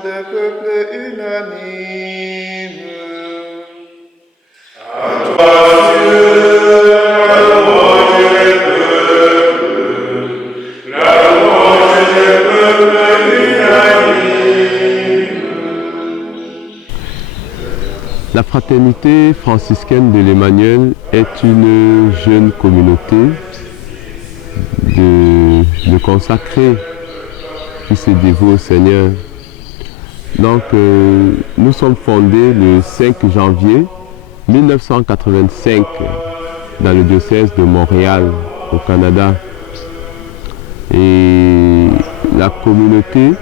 des peuples unanimes. À toi, Dieu, la louange des peuples, la louange des peuples unanimes. La fraternité franciscaine de l'Emmanuel est une jeune communauté de consacrés qui se dévouent au Seigneur. Donc, nous sommes fondés le 5 janvier 1985 dans le diocèse de Montréal, au Canada. Et la communauté,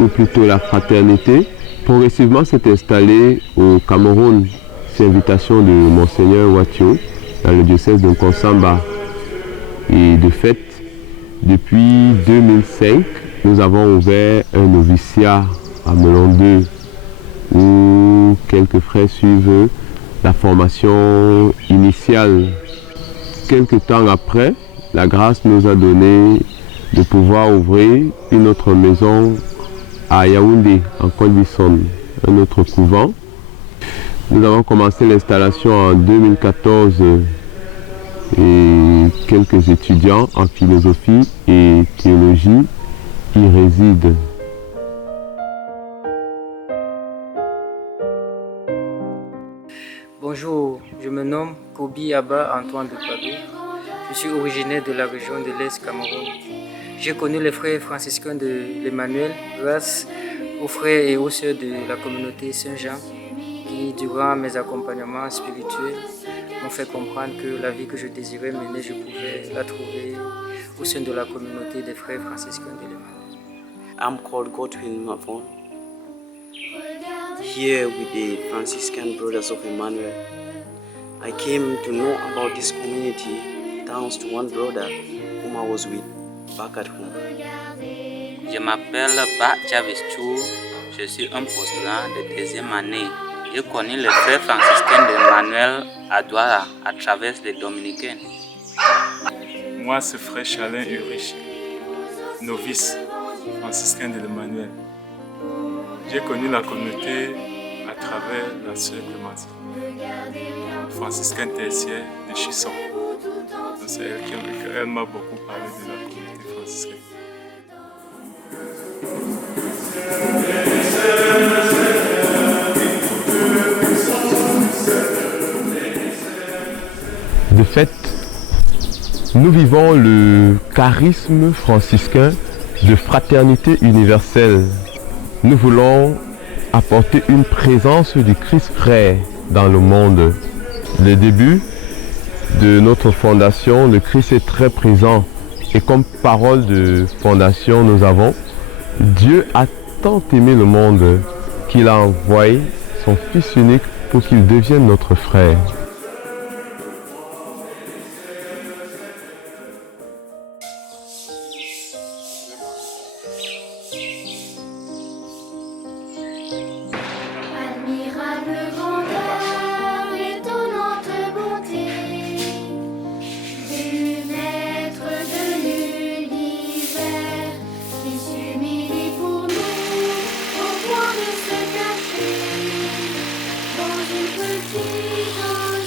ou plutôt la fraternité, progressivement s'est installée au Cameroun, c'est invitation de Monseigneur Watio, dans le diocèse de Nkonsamba. Et de fait, depuis 2005, nous avons ouvert un noviciat à Melon 2, où quelques frères suivent la formation initiale. Quelques temps après, la grâce nous a donné de pouvoir ouvrir une autre maison à Yaoundé, en Côte d'Ivoire, un autre couvent. Nous avons commencé l'installation en 2014 et quelques étudiants en philosophie et théologie y résident. Bonjour, je me nomme Kobi Abba Antoine de Padoue. Je suis originaire de la région de l'Est Cameroun. J'ai connu les frères franciscains de l'Emmanuel grâce aux frères et aux sœurs de la communauté Saint-Jean qui, durant mes accompagnements spirituels, m'ont fait comprendre que la vie que je désirais mener, je pouvais la trouver au sein de la communauté des frères franciscains de l'Emmanuel. I'm called Godwin Mavon, here with the Franciscan Brothers of Emmanuel. I came to know about this community thanks to one brother whom I was with back at home. Je m'appelle Ba Chavistou, je suis un postulant de deuxième année. J'ai connu les frères franciscains d'Emmanuel à Douala à travers les dominicains. Moi, c'est frère Chalin Urich, novice franciscain de l'Emmanuel. J'ai connu la communauté à travers la sœur Clémentine, franciscaine tertiaire de Chisson. C'est elle qui m'a beaucoup parlé de la communauté franciscaine. De fait, nous vivons le charisme franciscain de fraternité universelle. Nous voulons apporter une présence du Christ frère dans le monde. Le début de notre fondation, le Christ est très présent. Et comme parole de fondation, nous avons « Dieu a tant aimé le monde qu'il a envoyé son Fils unique pour qu'il devienne notre frère ». Admirable grandeur, étonnante bonté du Maître de l'univers qui s'humilie pour nous au point de se cacher dans une petite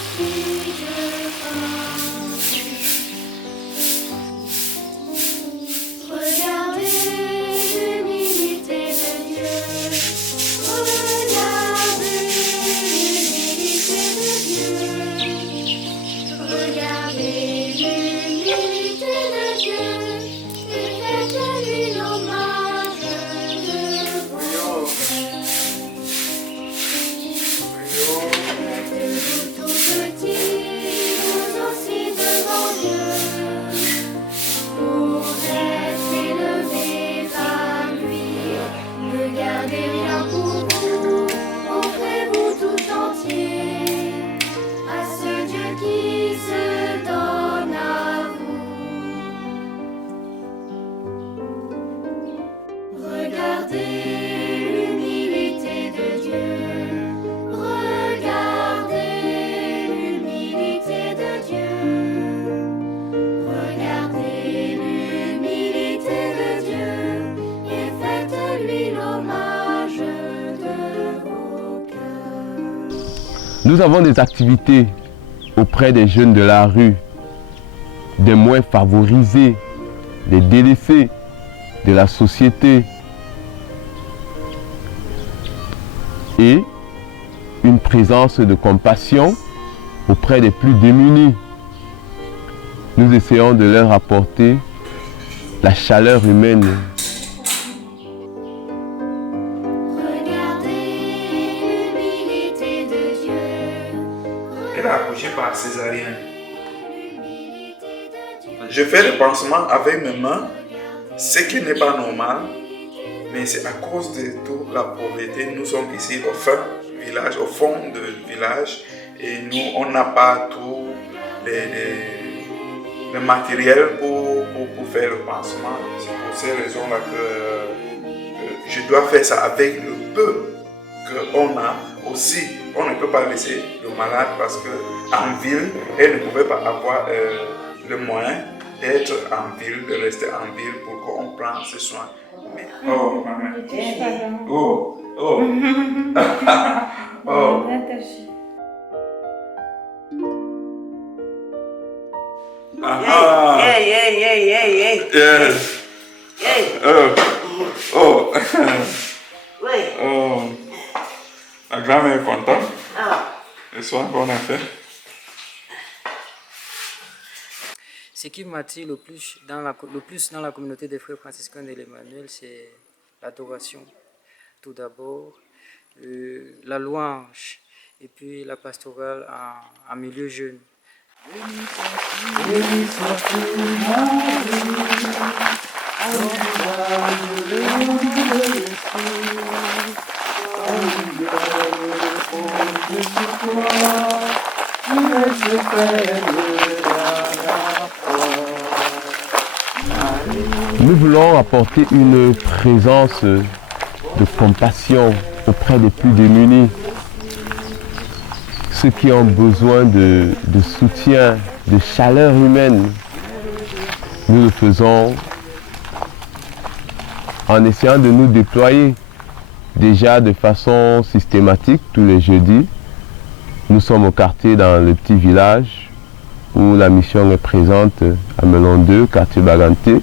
Nous avons des activités auprès des jeunes de la rue, des moins favorisés, des délaissés de la société et une présence de compassion auprès des plus démunis. Nous essayons de leur apporter la chaleur humaine. Regardez l'humilité de Dieu. Elle a accouché par césarienne. Je fais le pansement avec mes mains, ce qui n'est pas normal, mais c'est à cause de toute la pauvreté. Nous sommes ici au fond du village, et nous, on n'a pas tout le matériel pour faire le pansement. C'est pour ces raisons-là que je dois faire ça avec le peu qu'on a. Aussi, on ne peut pas laisser le malade parce qu'en ville, elle ne pouvait pas avoir le moyen d'être en ville, de rester en ville pour qu'on prenne ce soin. Mais, oh, maman. Oh, oh. Oh. Hey. Yes. Hey. Oh. Oui. Oh. La grand-mère est contente. Ah. Le soin qu'on a fait. Ce qui m'attire le plus dans la communauté des frères franciscains de l'Emmanuel, c'est l'adoration. Tout d'abord, la louange et puis la pastorale en milieu jeune. Nous voulons apporter une présence de compassion auprès des plus démunis, ceux qui ont besoin de soutien, de chaleur humaine. Nous le faisons en essayant de nous déployer déjà de façon systématique tous les jeudis. Nous sommes au quartier dans le petit village où la mission est présente à Melon 2, quartier Baganté,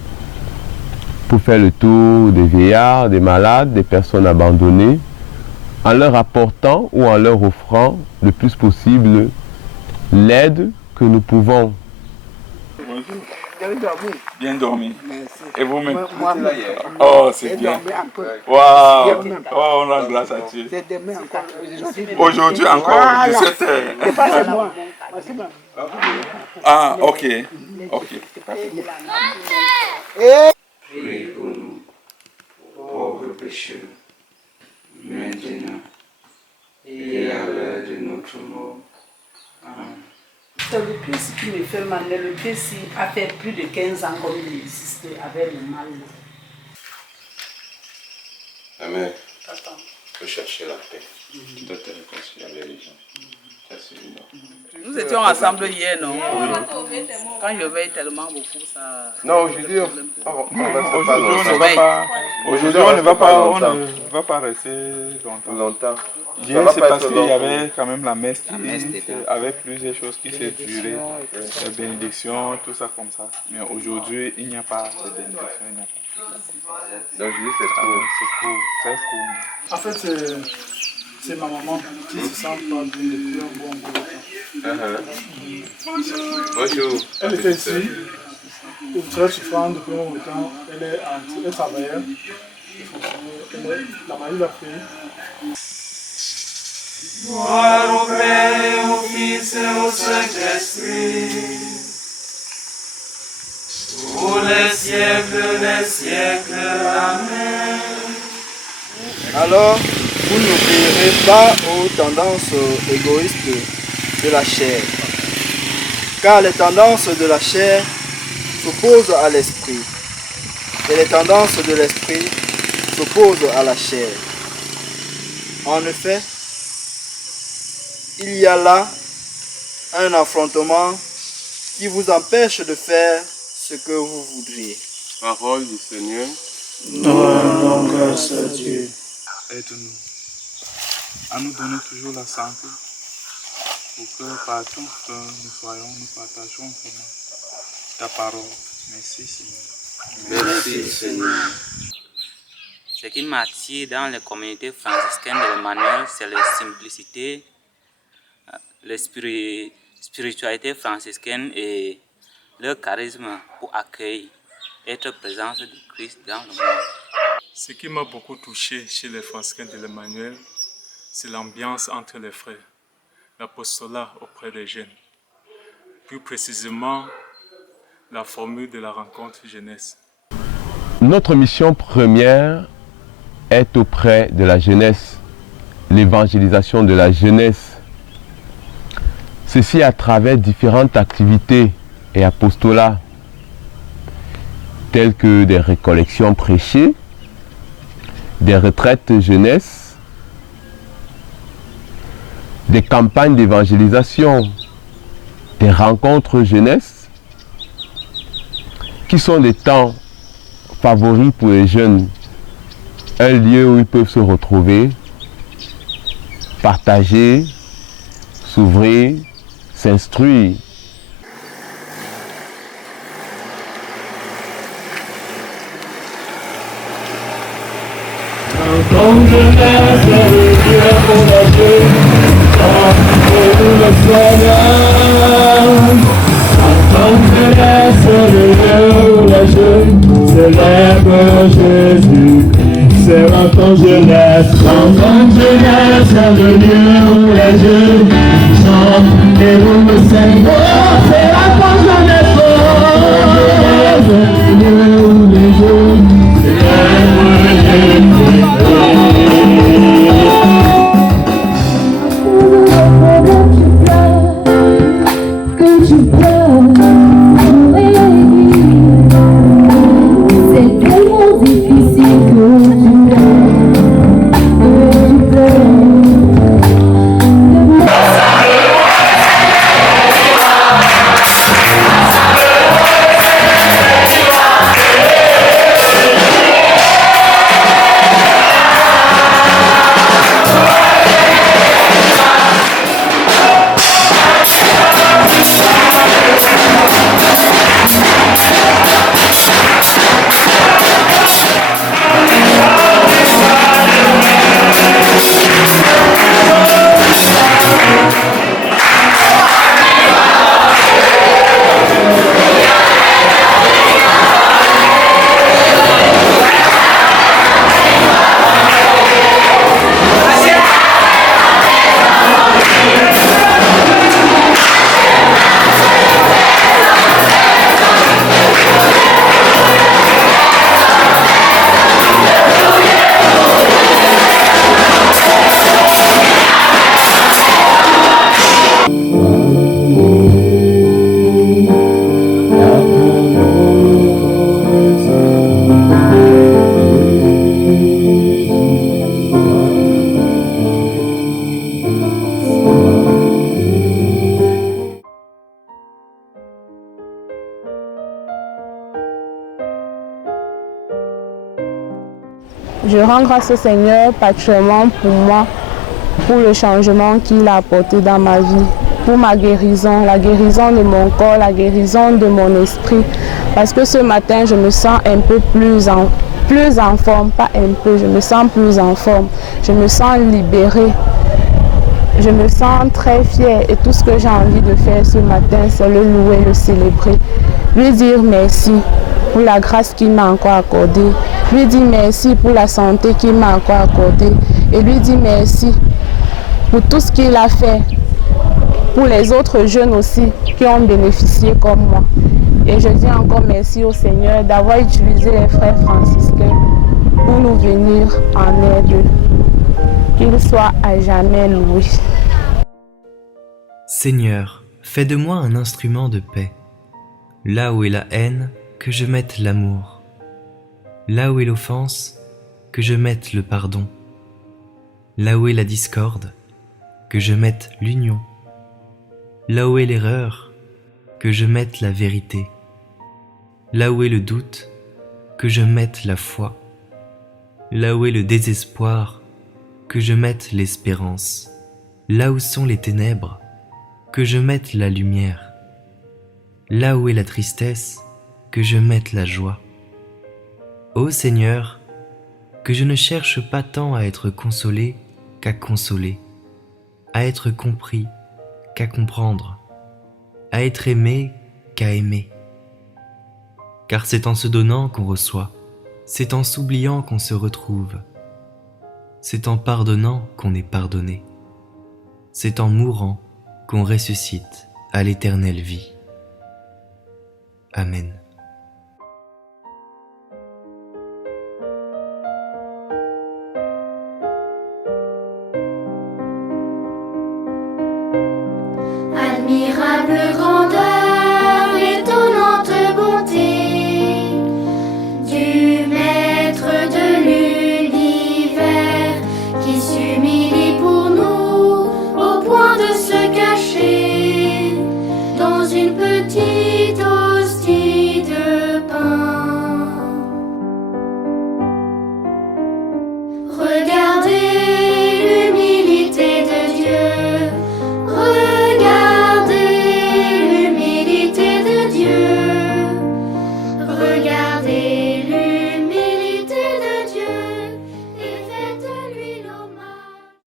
pour faire le tour des vieillards, des malades, des personnes abandonnées, en leur apportant ou en leur offrant le plus possible l'aide que nous pouvons. Bien dormi. Merci. Et vous-même? Moi, Oh, c'est bien. Waouh! Oh, on a grâce à Dieu. c'est demain encore. Aujourd'hui encore, Voilà. 17h. C'est pas c'est moi. C'est moi. Ah, ok. Ok. Priez pour nous, pauvres pécheurs, maintenant et à l'heure de notre mort. Amen. Le Christ qui me fait mal, le Christ a fait plus de 15 ans comme il existe avec le mal. Amen. Il faut chercher la paix. Tu dois te réconcilier avec les gens. Ça, c'est évident. Nous étions ensemble hier, non? Quand je veille tellement beaucoup, ça... Non, aujourd'hui, Aujourd'hui, on ne va pas rester longtemps. Hier, c'est parce qu'il y avait quand même la messe avec plusieurs choses qui s'est durées, les bénédictions, tout ça comme ça. Mais aujourd'hui, il n'y a pas de bénédiction, il n'y a pas. Donc, aujourd'hui, c'est cool. C'est cool. En fait, c'est ma maman qui se sent pas bien depuis un bon bout de temps. Bonjour. Elle était ici, très souffrante depuis un bon bout de temps. Elle travaillait, la maladie l'a pris. Gloire au Père, au Fils et au Saint-Esprit, pour les siècles des siècles. Amen. Alors, vous n'obéirez pas aux tendances égoïstes de la chair, car les tendances de la chair s'opposent à l'esprit, et les tendances de l'esprit s'opposent à la chair. En effet, il y a là un affrontement qui vous empêche de faire ce que vous voudriez. Parole du Seigneur. Nous rendons grâce à Dieu. Aide-nous à nous donner toujours la santé, pour que partout que nous soyons, nous partageons vraiment ta parole. Merci Seigneur. Merci Seigneur. Ce qui m'attire dans les communautés franciscaines de l'Emmanuel, c'est la simplicité, la spiritualité franciscaine et leur charisme pour accueillir, être présence du Christ dans le monde. Ce qui m'a beaucoup touché chez les franciscains de l'Emmanuel, c'est l'ambiance entre les frères, l'apostolat auprès des jeunes. Plus précisément, la formule de la rencontre jeunesse. Notre mission première est auprès de la jeunesse, l'évangélisation de la jeunesse. Ceci à travers différentes activités et apostolats, tels que des récollections prêchées, des retraites jeunesse, des campagnes d'évangélisation, des rencontres jeunesse, qui sont des temps favoris pour les jeunes, un lieu où ils peuvent se retrouver, partager, s'ouvrir, s'instruire. Comme je laisse le Dieu pour la vie, pour le Seigneur. Comme je laisse le Dieu pour la vie, célèbre Jésus. C'est quand je laisse, quand je laisse le Dieu pour la vie, chante et vous me Seigneur. C'est quand je laisse le Dieu pour la vie, célèbre Jésus. Je rends grâce au Seigneur particulièrement pour moi, pour le changement qu'il a apporté dans ma vie, pour ma guérison, la guérison de mon corps, la guérison de mon esprit. Parce que ce matin, je me sens un peu plus en forme, pas un peu, je me sens plus en forme. Je me sens libérée. Je me sens très fière et tout ce que j'ai envie de faire ce matin, c'est le louer, le célébrer. Lui dire merci pour la grâce qu'il m'a encore accordée. Lui dire merci pour la santé qu'il m'a encore accordée. Et lui dire merci pour tout ce qu'il a fait pour les autres jeunes aussi qui ont bénéficié comme moi. Et je dis encore merci au Seigneur d'avoir utilisé les frères franciscains pour nous venir en aide. Qu'il soit à jamais loué. Seigneur, fais de moi un instrument de paix. Là où est la haine, que je mette l'amour. Là où est l'offense, que je mette le pardon. Là où est la discorde, que je mette l'union. Là où est l'erreur, que je mette la vérité. Là où est le doute, que je mette la foi. Là où est le désespoir, que je mette l'espérance. Là où sont les ténèbres, que je mette la lumière. Là où est la tristesse, que je mette la joie. Ô Seigneur, que je ne cherche pas tant à être consolé qu'à consoler, à être compris qu'à comprendre, à être aimé qu'à aimer. Car c'est en se donnant qu'on reçoit, c'est en s'oubliant qu'on se retrouve, c'est en pardonnant qu'on est pardonné, c'est en mourant qu'on ressuscite à l'éternelle vie. Amen.